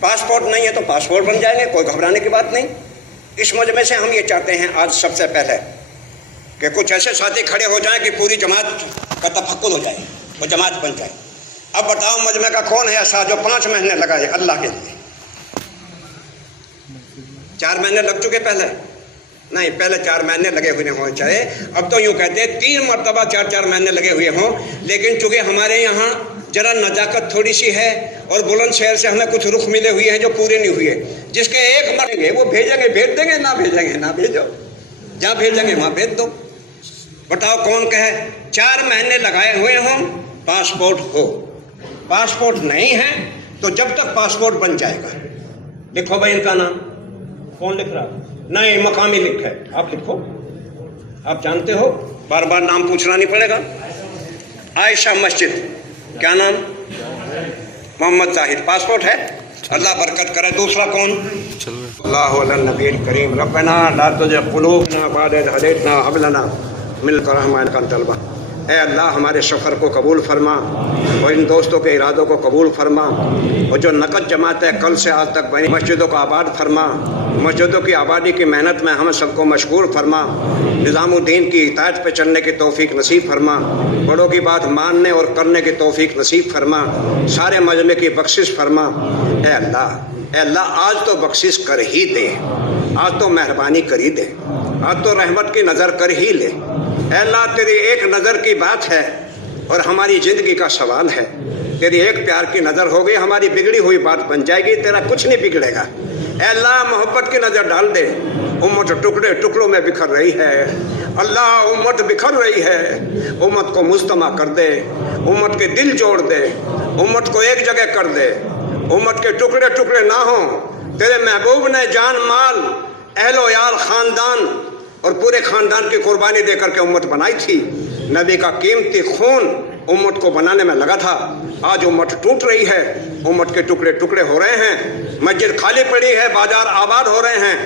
پاسپورٹ نہیں ہے تو پاسپورٹ بن جائیں گے، کوئی گھبرانے کی بات نہیں۔ اس مجمع سے ہم یہ چاہتے ہیں آج سب سے پہلے کہ کچھ ایسے ساتھی کھڑے ہو جائیں کہ پوری جماعت کا تفکر ہو جائے، وہ جماعت بن جائے۔ اب بتاؤ مجمع کا کون ہے ایسا جو 5 مہینے لگائے اللہ کے لیے؟ 4 مہینے لگ چکے پہلے؟ نہیں، پہلے 4 مہینے لگے ہوئے ہوں چاہے، اب تو یوں کہتے ہیں 3 مرتبہ 4 مہینے لگے ہوئے ہوں، لیکن چونکہ ہمارے یہاں ذرا نزاکت تھوڑی سی ہے اور بلند شہر سے ہمیں کچھ رخ ملے ہوئے ہیں جو پورے نہیں ہوئے، جس کے ایک مریں گے وہ بھیجیں گے، بھیج دیں گے، نہ بھیجیں گے نہ بھیجو، جہاں بھیجیں گے وہاں بھیج دو۔ بتاؤ کون کہے 4 مہینے لگائے ہوئے ہوں پاسپورٹ ہو؟ پاسپورٹ نہیں ہے تو جب تک پاسپورٹ بن جائے گا، لکھو بھائی ان کا نام، کون لکھ رہا؟ نہیں، مقامی لکھا ہے، آپ لکھو، آپ جانتے ہو، بار بار نام پوچھنا نہیں پڑے گا۔ عائشہ مسجد، کیا نام؟ محمد ظاہر، پاسپورٹ ہے، اللہ برکت کرے۔ دوسرا کون؟ اللہ علی النبی الکریم، ربنا لا تزغ قلوبنا بعد اذ ہدیتنا وہب لنا من لدنک رحمۃ انک انت الوہاب۔ اے اللہ ہمارے سفر کو قبول فرما اور ان دوستوں کے ارادوں کو قبول فرما، اور جو نقد جماعت ہے کل سے آج تک بنی مسجدوں کو آباد فرما، مسجدوں کی آبادی کی محنت میں ہم سب کو مشغول فرما، نظام الدین کی اطاعت پہ چلنے کی توفیق نصیب فرما، بڑوں کی بات ماننے اور کرنے کی توفیق نصیب فرما، سارے مجمع کی بخشش فرما۔ اے اللہ آج تو بخشش کر ہی دے، آج تو مہربانی کر ہی دے، آج تو رحمت کی نظر کر ہی لے۔ اے اللہ تیری ایک نظر کی بات ہے اور ہماری زندگی کا سوال ہے، تیری ایک پیار کی نظر ہو گئی ہماری بگڑی ہوئی بات بن جائے گی، تیرا کچھ نہیں بگڑے گا۔ اے اللہ محبت کی نظر ڈال دے، امت ٹکڑے ٹکڑوں میں بکھر رہی ہے، اللہ امت بکھر رہی ہے، امت کو مجتمع کر دے، امت کے دل جوڑ دے، امت کو ایک جگہ کر دے، امت کے ٹکڑے ٹکڑے نہ ہوں۔ تیرے محبوب نے جان مال اہل و یال خاندان اور پورے خاندان کی قربانی دے کر کے امت بنائی تھی، نبی کا قیمتی خون امت کو بنانے میں لگا تھا۔ آج امت ٹوٹ رہی ہے، امت کے ٹکڑے ٹکڑے ہو رہے ہیں، مسجد خالی پڑی ہے، بازار آباد ہو رہے ہیں۔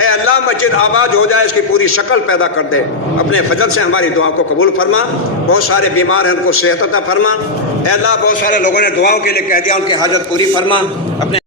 اے اللہ مسجد آباد ہو جائے، اس کی پوری شکل پیدا کر دے، اپنے فضل سے ہماری دعا کو قبول فرما۔ بہت سارے بیمار ہیں، ان کو صحت عطا فرما۔ اے اللہ بہت سارے لوگوں نے دعاؤں کے لیے کہہ دیا، ان کی حاجت پوری فرما۔ اپنے